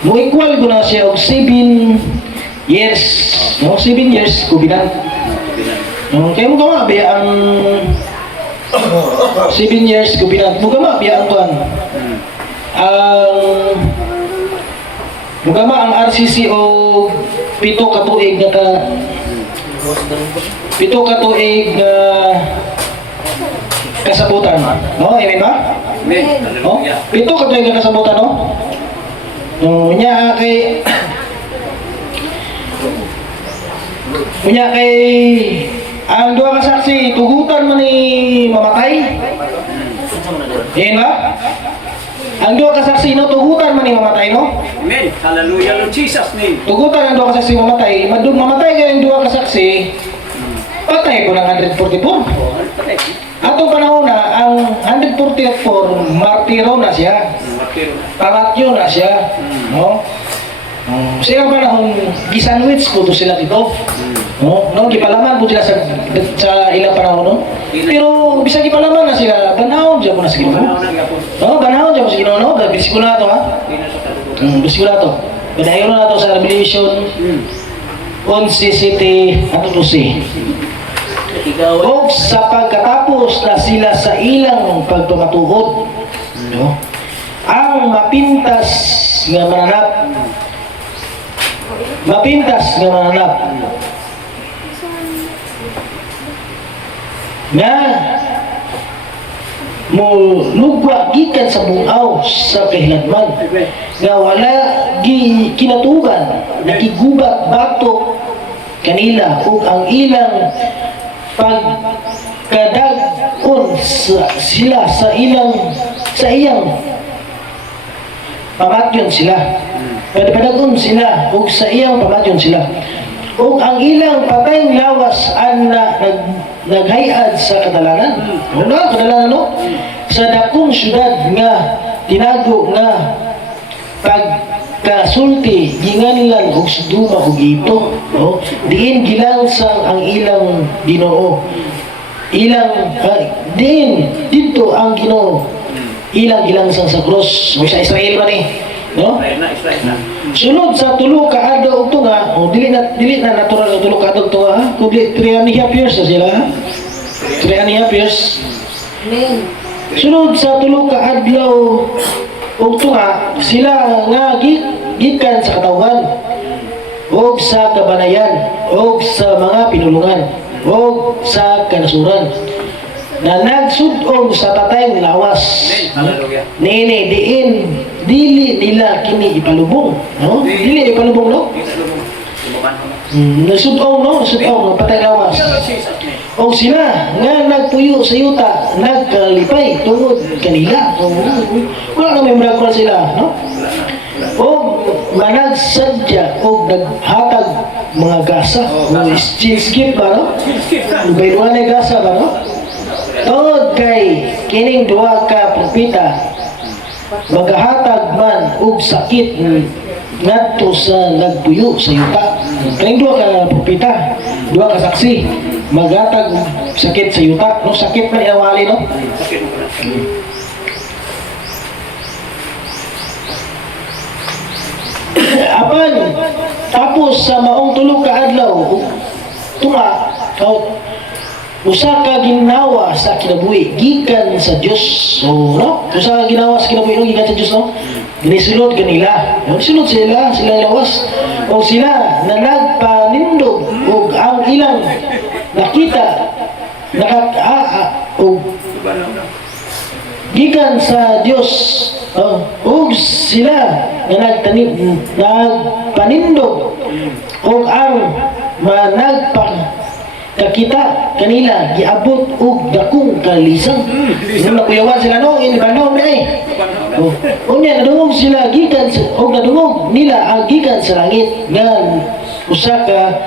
Mo equal ko na siya og 7 years. No, 7 years kubinan. Kaya mo kama biya ang 7 years kubinan. Mo kama biya ang tuan. Mugama ang RCC o pito ka tuig nga kasabutan. No, amen ba? Amen. No? Hallelujah. Pito ka tuig nga kasabutan, no? Unya kay ang duha ka saksi tugutan man ni mamatay. Amen ba? Ang duha ka saksi no tugutan man ni mamatay, no? Amen. Hallelujah. Lord Jesus' name. Tugutan ang duha ka saksi mamatay. Mamatay kay ang duha ka saksi. Patay ko ng 144. Atong panahon na ang 144 martiro na siya. Pangatyo na siya, no? Sa iyang panahon gisanwich ko to sila dito. No, gipalaman po sila sa ilang panahon, no? Pero bisag gipalaman na sila, banahon diyan mo na sa Ginoo. No, banahon diyan mo sa Ginoo, no? Bisikula na to, ha? Bisikula to. Padayon na to sa Revelation 11:7 at 12. O sa pagkatapos na sila sa ilang pagpamatuhod, no? Ang mapintas nga mananap nga mo lugwa gikan sa bungaw sa kahilagman nga wala kinatugan nakigubat batok kanila ug ang ilang pagkadagon sila sa iyang pamatyon sila. Padagon sila ug sa iyang pamatyon sila. Ug ang ilang patayng lawas ana naghayad sa kadalanan. Una, kadalanan no? Sa dakong syudad nga tinago nga pagkasulti ginganlan og suduma og ito, no? Diin gilang sang ang ilang Ginoo. Diin dito ang Ginoo. Ilang sang sa krus. O sa Israel man no? Israel na. Sunod sa tulo ka adlaw ug tunga, dili na natural ang tulo ka adlaw ug tunga, ha? Kundi 3.5 years na sila, ha? 3.5 years. Sunod sa tulo ka adlaw ug tunga, sila nga gikan sa katawhan ug sa kabanayan ug sa mga pinulungan ug sa kanasuran na nagsud-ong sa patayng lawas. Hallelujah. Nini, dili nila kini ipalubong, no? Dili ipalubong, no? Nasud-ong, no? Nasud-ong, patay lawas. Jesus name. O sila, nga nagpuyo sa yuta, nagkalipay, tungod kanila. Wala na may miracle sila, no? O managsadya, o naghatag mga gasa. Skip ba, no? Bayuan na gasa ba, no? Tod kay kining duha ka propeta magahatag man og sakit ngadto sa nagpuyo sa yuta. Kining duha ka propeta, duha ka saksi maghatag og sakit sa yuta, no? Sakit man iawali, no? Apan tapos sa maong tulo ka adlaw tunga usa ka ginawa sa kinabuhi gikan sa Dios. So, no? Usa ka ginawa sa kinabuhi gikan sa Dios, no? Ginisulod kanila. Ginisulod sila lawas. O sila na nagpanindog o ang ilang nakita o gikan sa Dios. O sila na nagpanindog o ang kakita kanila giabot og dakong kalisang. Nakuyawan sila no, inibanaw na unya nadungog sila gikan og nadungog nila ang gikan sa langit nga usa ka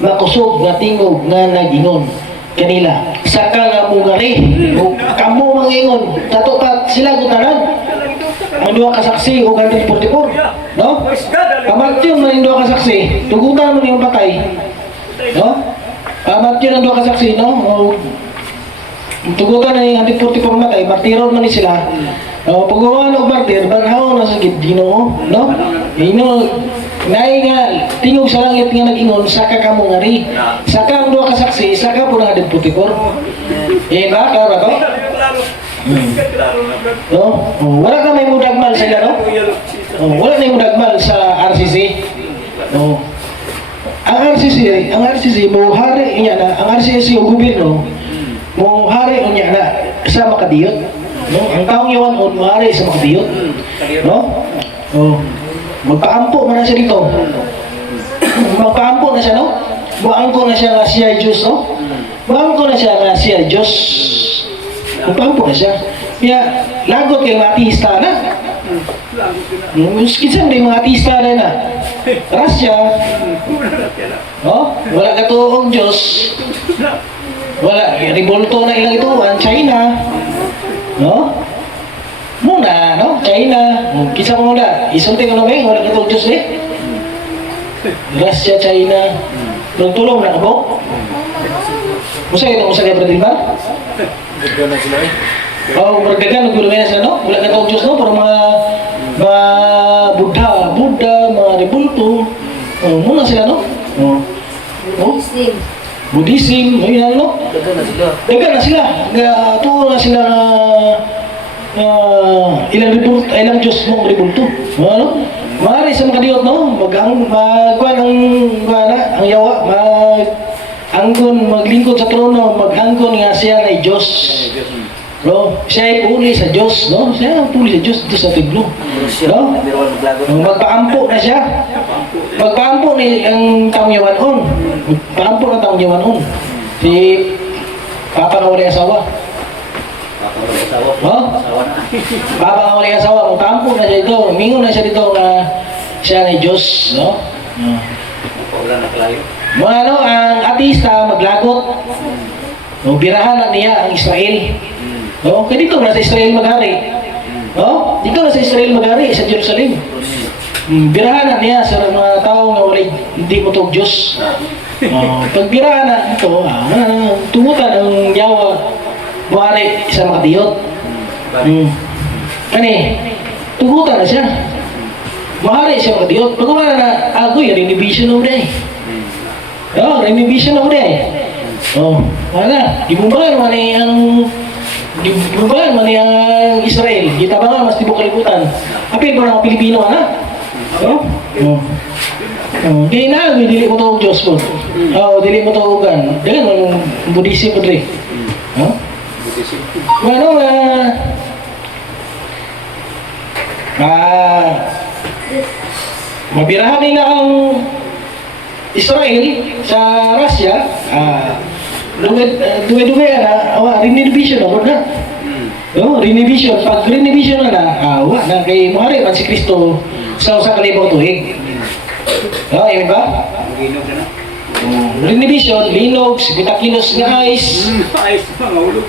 makusog nga tingog nga nagingon kanila. Saka nga mungari o kamo mangingon katupat sila gutaran. Ang duha ka saksi o ganti 44, no? Pamatyon man yung duha ka saksi, tugutan mo yung patay, no? Matthew ng duha ka saksi, no? Tugutan na yung 144 matay, martiron man ni sila. Pag-uwan og martir, banhaw na sa Ginoo, no? Nay nga, tingog sa langit nga nag-ingon, saka ka mo ngari. Saka ang duha ka saksi, saka po na 144. Ba? Klaro ba to? No? Wala ka may mudagmal sila, no? Wala na yung mudagmal sa RCC. No? Ang RCC mo hari niya na, ang RCC o gobyerno mo hari niya na sa makadiyot, no? Ang taong yawan o mahari sa makadiyot, no? Magpaampo man na siya dito. Magpaampo na siya, no? Buangko na siya nga siya Diyos, no? Buangko na siya nga siya Diyos. Magpaampo na siya. Kaya lagot kay matista na. Kisang di mga artista na rasya, wala ka to ang Diyos, wala, revolto na ilang ito, ang China, no? Muna, no? China, kisang muna, isunti ko na wala ka to ang Diyos, Rasya, China, tulong na ako. Usay ka pwede ba? Gagawin na sila Magdagan, nagulungay na sila, no? Wala ka to ang Diyos, no? Para mga Buddha, mga rebulto, muna sila, no? Buddhism, ayun, no? Dagan na sila. Tuwa na sila ilang Diyos mong rebulto. Ano? Maaari sa mga diyot, no? Magkuhan ang yawa, anggon, maglingkod sa trono, mag-anggon nga siya na Diyos. No? Siya ay puli sa Diyos, no? Siya ay puli sa Diyos dito sa tiglo. No? Magpaampo na siya. Magpaampo ni ang taong yawanon. Magpaampo ng taong yawanon. Si Papa na walang asawa. No? Papa na walang asawa. Magpaampo na siya dito. Mingon na siya dito na siya ay Diyos, no? Mga ano, ang artista maglagot. O birahan na niya ang Israel. O, kaya dito na sa Israel maghari. O, dito na sa Israel maghari sa Jerusalem. Birahan na niya sa mga tao nga walay hindi mo to Diyos. Pag birahan na ito, tumutan ang yawa buhari sa mga diyot. Kani, tugutan na siya. Mahari siya mga diyot. Pag umana na, ako yung renovision na uday. Renovition na uday. Wala. Ibumbahan man ang Israel. Kita ba nga, mas tibok kalibutan. Apil pa ng Pilipino, Kaya na, dili mo ito Diyos po. Dili mo ito ugan. Dagan mo yung Buddhism po rin. Mabirahan nila ang Israel sa Russia. Duwe-duwe na, renovision na. Renovision. Pag renovision na, na kay Mahari man si Kristo sa kalibang tuig. Yun ba? Renovision, linog, 70 kilos na ice. Ayos pa, mahulog.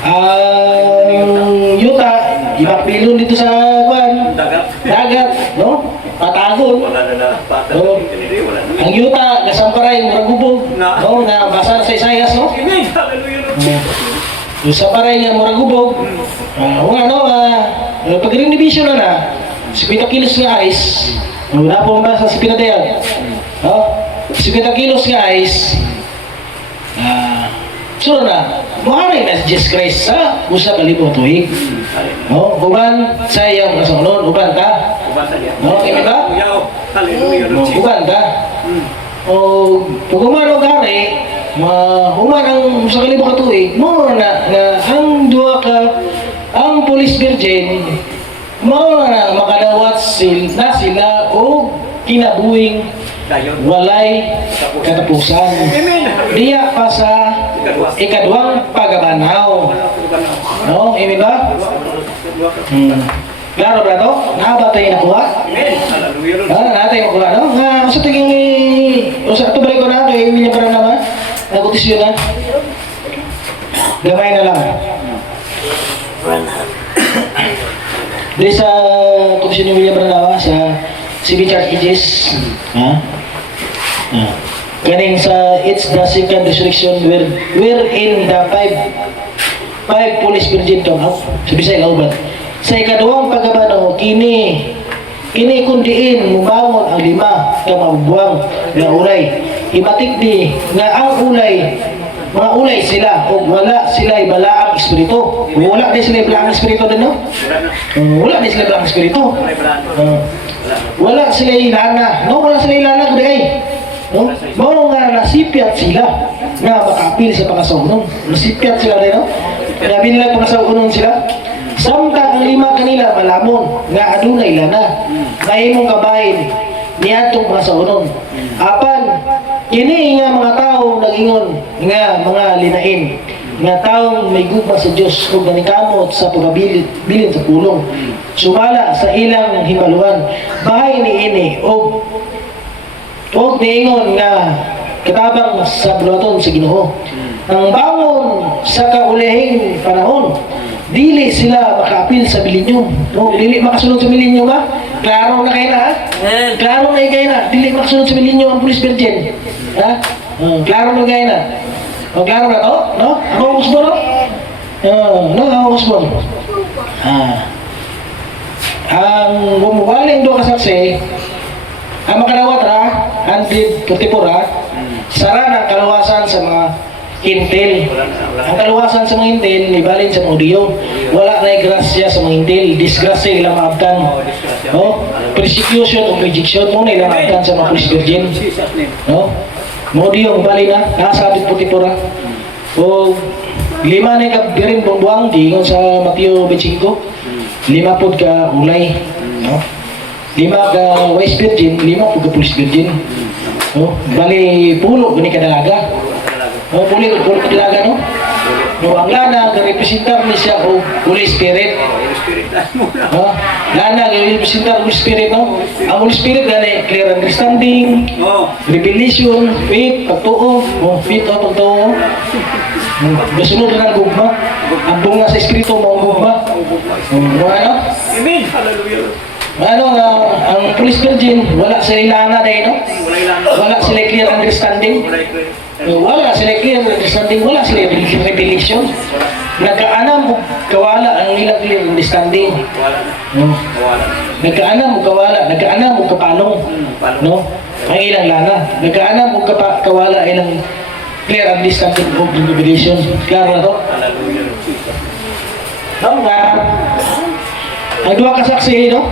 Ang yuta, ibang pilon dito sa dagat, patagon. Wala na pata. Wala na. Ang yuta, gasamparay, muragubog, na basa sa Isayas, Amen. Hallelujah. Yung samparay nga muragubog, pag renovision na, 70 kilos nga ice, wala po ba sa Pinadayan? 70 kilos nga ice, so na, buharay na si Jesus Christ sa usa ka libong tuig. Uban sa iyang kasunod, uban ka. Kaya ba? Uban ka. Pag umano gari, human ang usa ka libong tuig, mo na ang duha ka, ang Police Virgin, mo na makadawat sila o kinabuhing walay katapusan. Diya pa sa ikaduhang pagabanaw. Amen ba? Klaro ba ito? Nakaba tayo nakuha? Nakaba tayo nakuha, sa tingin sa ito balik ko na ito, hindi niya parang naman. Nagutisyon na. Gamay na lang. Dahil sa komisyon ni William Branawa sa CB Church Ages, ganing sa it's the second resurrection wherein the five police virgin come out. Sabi sa ilauban. Sa ikaduhang pagabanaw, kini kundiin mubangon ang 5 ka mabubuang nga ulay. Ibatik di nga ang ulay, mga ulay sila o wala sila'y balaang espiritu. Wala din sila'y balaang espiritu din, no? Wala din sila'y balaang espiritu. Wala sila'y lana. Wala sila'y lana kundi ay. Mao nga nasipyat sila na makapil sa pangasaunon. Nasipyat sila rin, no? Nabi nila pangasaunon sila. Samtang ang 5 kanila malamon nga adunay lana. Kahimong kabahin niadtong pangasaunon. Apan kini nga mga tao nagingon nga mga linain nga taong may gugma sa Dios ug nanikamot sa pagabilin sa pulong. Sumala sa ilang himaluan. Bahay niini og niingon nga katabang sa bulaton sa Ginoo. Ang bangon sa kaulihing panahon, dili sila makaapil sa milenyo. Dili makasunod sa milenyo ba? Klaro na kayo na, ha? Klaro na kayo na. Dili makasunod sa milenyo ang Police Virgin. Ha? Klaro na kayo na. Klaro na to? No? Ako ang usbo, no? Ako ang usbo. Ang bumubaling do kasaksi, ang makadawat ra, 144 ra, sara ng kaluwasan sa mga intel. Ang kaluwasan sa mga intel, ibalin sa mga audio. Wala na grasya sa mga intel. Disgrasya ilang maabtan. Persecution o rejection mo na ilang maabtan sa mga Police Virgin. Mga audio, ibalin na. Nakasabit puti pura. O 5 na ikabirin buang di sa Mateo 25. 5 po ka ulay. 5 ka Wise Virgin, 5 po ka Police Virgin. Bali pulo, gani ka dalaga. Pulo ka dalaga, no? No, ang lana, representar ni siya o Holy Spirit. Holy Spirit na muna. No? Lana, representar Holy Spirit, no? Ang Holy Spirit, gani, clear understanding, Oo. revelation, faith, pagtuo, faith o pagtuo. Gasunod na ng gugma. Ang bunga sa Espiritu, mga gugma. Ano? Amen. Hallelujah. Ano, ang Police Virgin, wala sila ilana dahil, no? Wala ilan. Wala sila clear understanding. Wala ilan. Wala sila clear understanding, wala sila revelation. Nagkaanam o kawala ang ilang clear understanding. Wala na. No? Wala na. Nagkaanam o kawala, nagkaanam o kapalong. Palong. No? Ang ilang lana. Nagkaanam o kawala ilang clear understanding o revelation. Klaro na to? Hallelujah. Jesus. No? Ang dua kasaksi, no?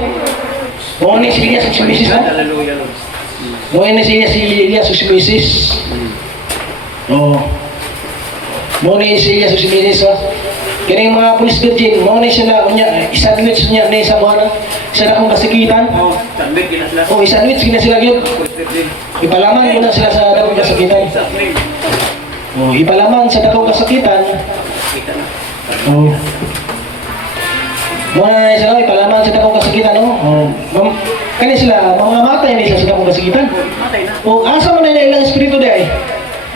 Mo ni si Elias si Mrs. no? Hallelujah. Mo ni si Elias si Mrs. Oh. Mo ni si Elias si Mrs. Kini mga Police Virgin, mo ni sila unya isandwich niya ni sa mga sa akong kasikitan. Oh, sandwich gina sila. Oh, isandwich gina sila gyud. Ipalaman mo na sila sa dakong kasakitan. Oh, ipalaman sa dakong kasakitan. Kita na. Oh. Muna na sila, ipalaman sa dakong kasakitan, no? Oh. Kani sila, mamamatay na sila sa dakong kasakitan. Matay na. O, asa man na ilang espiritu di ay?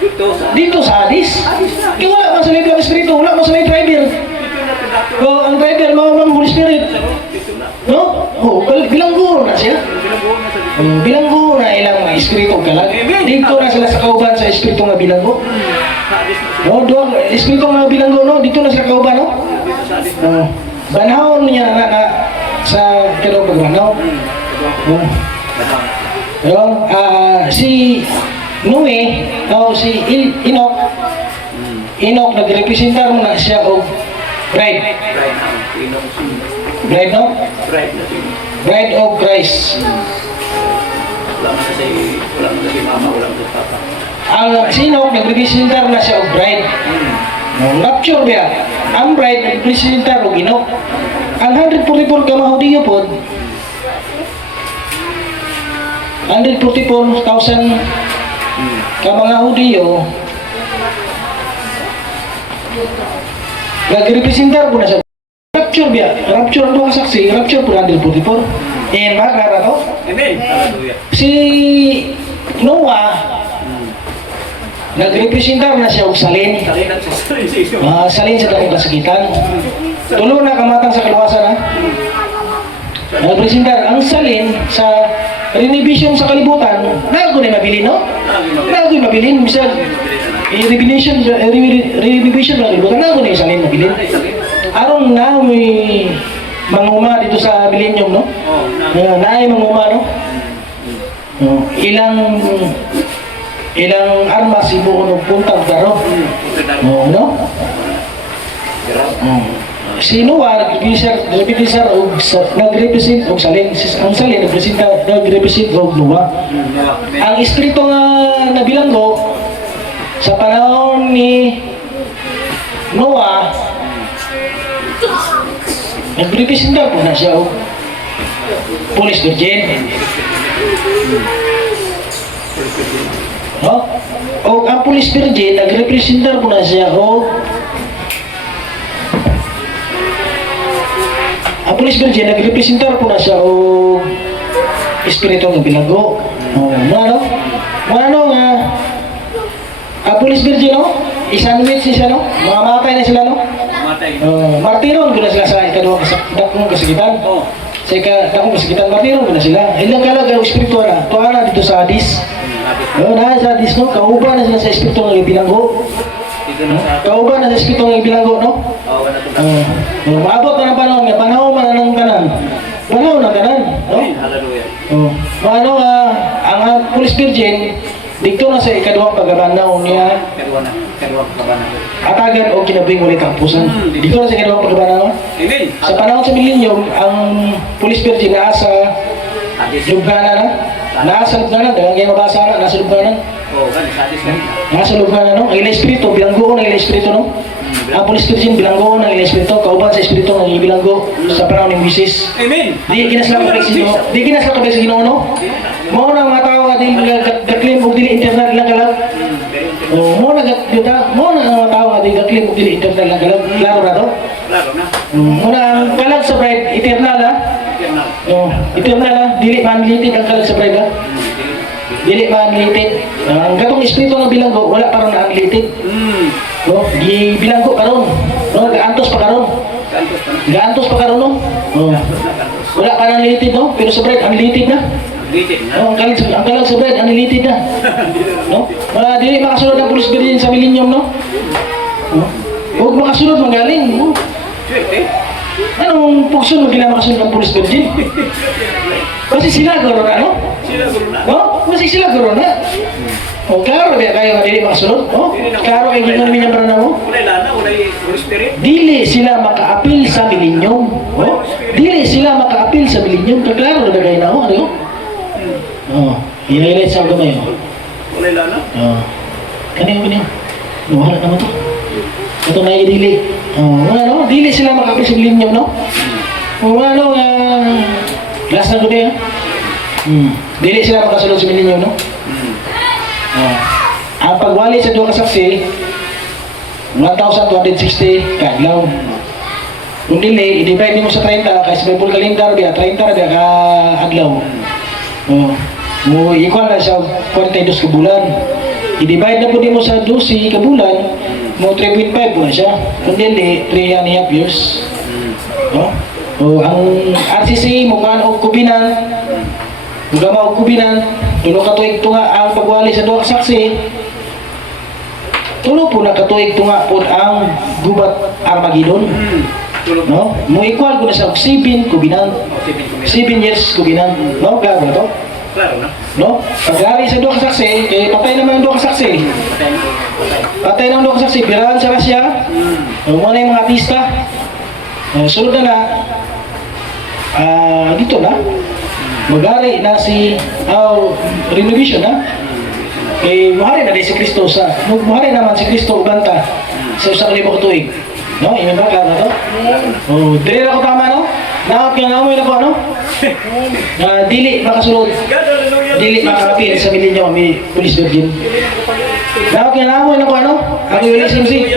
Dito sa. Dito sa Hadis. Kaya wala man sa ilang espiritu, wala man sa ilang driver. Dito na pindato. O, ang driver, mga Holy Spirit. Dito na. No? O, bilanggo na siya. Bilang na sa dito. Bilanggo na ilang mga espiritu kalag. Dito na sila sa kauban sa espiritu nga bilanggo. Hadis na sila. No, doon, espiritu nga bilanggo, no? Dito na sila kauban, no? Dito sa hadis. Banahon niya na sa kano pagbanaw. Oh. Yung, si Noe, o si Enoch, Enoch nagrepresentar mo na siya o bride. Right now. Inong si. Bride, no? Right na si. Bride of Christ. Wala na kasi. Wala na si mama. Wala na si papa. Ang si Enoch nagrepresentar na siya o bride. Rapture niya. Ang bride nagrepresentar o Enoch. Ang 144 ka mahudiyo po, 144,000 ka mga Hudiyo, nagrepresentar po na sa rapture biya. Rapture ang mga saksi, rapture po 144. And makakara to, Amen. Hallelujah. si Noah, nagrepresentar na siya og salin. Salinan sa salisisyo. Salin sa dakong kasakitan. Tulo na kamatang sa kaluwasan, ha? Nagrepresentar ang salin sa renovation sa kalibutan. Nago na mabilin, no? Nago na mabilin. Misal, renovation sa kalibutan, nago na yung salin mabilin. Aron na may manguma dito sa millennium, no? Oh, Naay manguma, no? Ilang armas ibuon og puntang daro. No? Si Noah nagrepresent og nagrepresent og salin. Ang salin nagrepresent og Noah. Ang espiritu nga nabilanggo sa panahon ni Noah, nagrepresent po na siya og Police Virgin. No? O ang Police Virgin, nagrepresentar po na siya o ang Police Virgin, nagrepresentar po na siya o Espiritu ng Bilanggo. Ano nga, ang Police Virgin, no? Isandwich siya, no? Mamamatay na sila, no? Matay. Martiron ko na sila sa ikadawang kasakitan. Oh. Sa ikadawang kasakitan, martiron ko na sila. Ilang kalaga ang Espiritu na, tuwa na dito sa Hadis. Na sa Hadis, no? Kauban na sila sa Espiritu ng Bilanggo. Dito na sa. Kauban na sa Espiritu ng Bilanggo, no? Oh, wala ito. Maabot na ng panahon nga, panahon man ng kanan. Panahon ng kanan, no? Hallelujah. Ano nga, ang Police Virgin, dito na sa ikadawang pagabanaw niya, Kaduwa ka ba na? atagan o kinabing ulit ang pusan. Dito na sa ikadawang pagabanaw. Amen. Sa panahon sa millennium, ang Police Virgin nasa Hadis. lubganan na. Nasa lubganan, dagang kayo mabasa na, nasa lubganan. Oh, kan hadis kanina. Nasa lubganan, no? Ang ilang espiritu, bilanggo ng ilang espiritu, no? Ang Police Virgin, bilanggo ng ilang espiritu, kauban sa espiritu ng bilanggo sa panahon ng Moses. Amen. Di kinasla ka sa Ginoo. Di kinasla ka sa Ginoo, no? Mao na mga tao nga din gaklim og dili internet lang kalag. Mo na ang mga tao nga din claim mo dili eternal na kalag. Klaro na to? Klaro na. Muna ang kalag sa bride, eternal ha? Eternal. Eternal ha? Dili manlitin ang kalag sa bride ha? Dili manlitin. Ang gatong espiritu ng bilanggo, wala pa rin na-unlitin. No? Bilanggo pa ron. No? Gaantos pa karon. Kantos pa na. Gaantos pa karon no? Wala pa na-unlitin no? Pero sa bride, unlitin na. Litin na. Ang kalag sa bride, unlimited na. No? Dili makasunod ang pulis birgin sa millennium, no? Huwag makasunod, magaling. No? Swerte. Anong pugsun mo makasunod ang pulis birgin? Kasi sila garo na, no? Sila guro na. No? Kasi sila garo na. O, klaro ba kayo nga dili makasunod? No? Klaro kayo gingon minyambra na mo? Ulay lana, ulay Holy Spirit. Dili sila maka-appeal sa millennium. No? Dili sila maka-appeal sa millennium. Kaklaro na ba kayo na, no? Ano yun? I-highlight sa gamay. Ulay lana. Kanina ba niya? Wala naman to. Ito na i-dili. Ano? Dili sila makapis yung linyam, no? Ano? Last na ko niya. Dili sila makasunod sa linyam, no? Ang pagwali sa duha kasaksi, 1,260 kadlaw. Kung dili, i-divide mo sa 30, kaya sa Bible calendar, 30 na ka adlaw. Mo ikuan na siya 42 ka bulan. I-divide na po din mo sa 12 ka bulan, mo 3.5 po na siya. Kung dili, 3.5 years. Ang RCC mo kan og kubinan. Ugama og kubinan, tulo ka tuig tunga ang pagwali sa duha ka saksi. Tulo po na katuig tunga po ang gubat Armageddon. No? Mo equal ko na sa 7 kubinan. 7 years kubinan. No? Klaro na to? Klaro na. No? Pag-ari sa duha ka saksi, patay naman ang duha ka saksi. Patay ng duha ka saksi, pirahan sa Russia. Muna yung mga artista. Sunod na dito na. Mag-ari na si renovation na. Muhari na din si Kristo muhari naman si Kristo banta sa usa ka libo ka tuig. No? Iman ba? Klaro na to? Dili na ko tama, no? Nakot ka na na ko, ano? Dili makasunod. Dili makakapil sa millennium may police virgin. Nakot ka na ko, ano? Ako yung LSMC.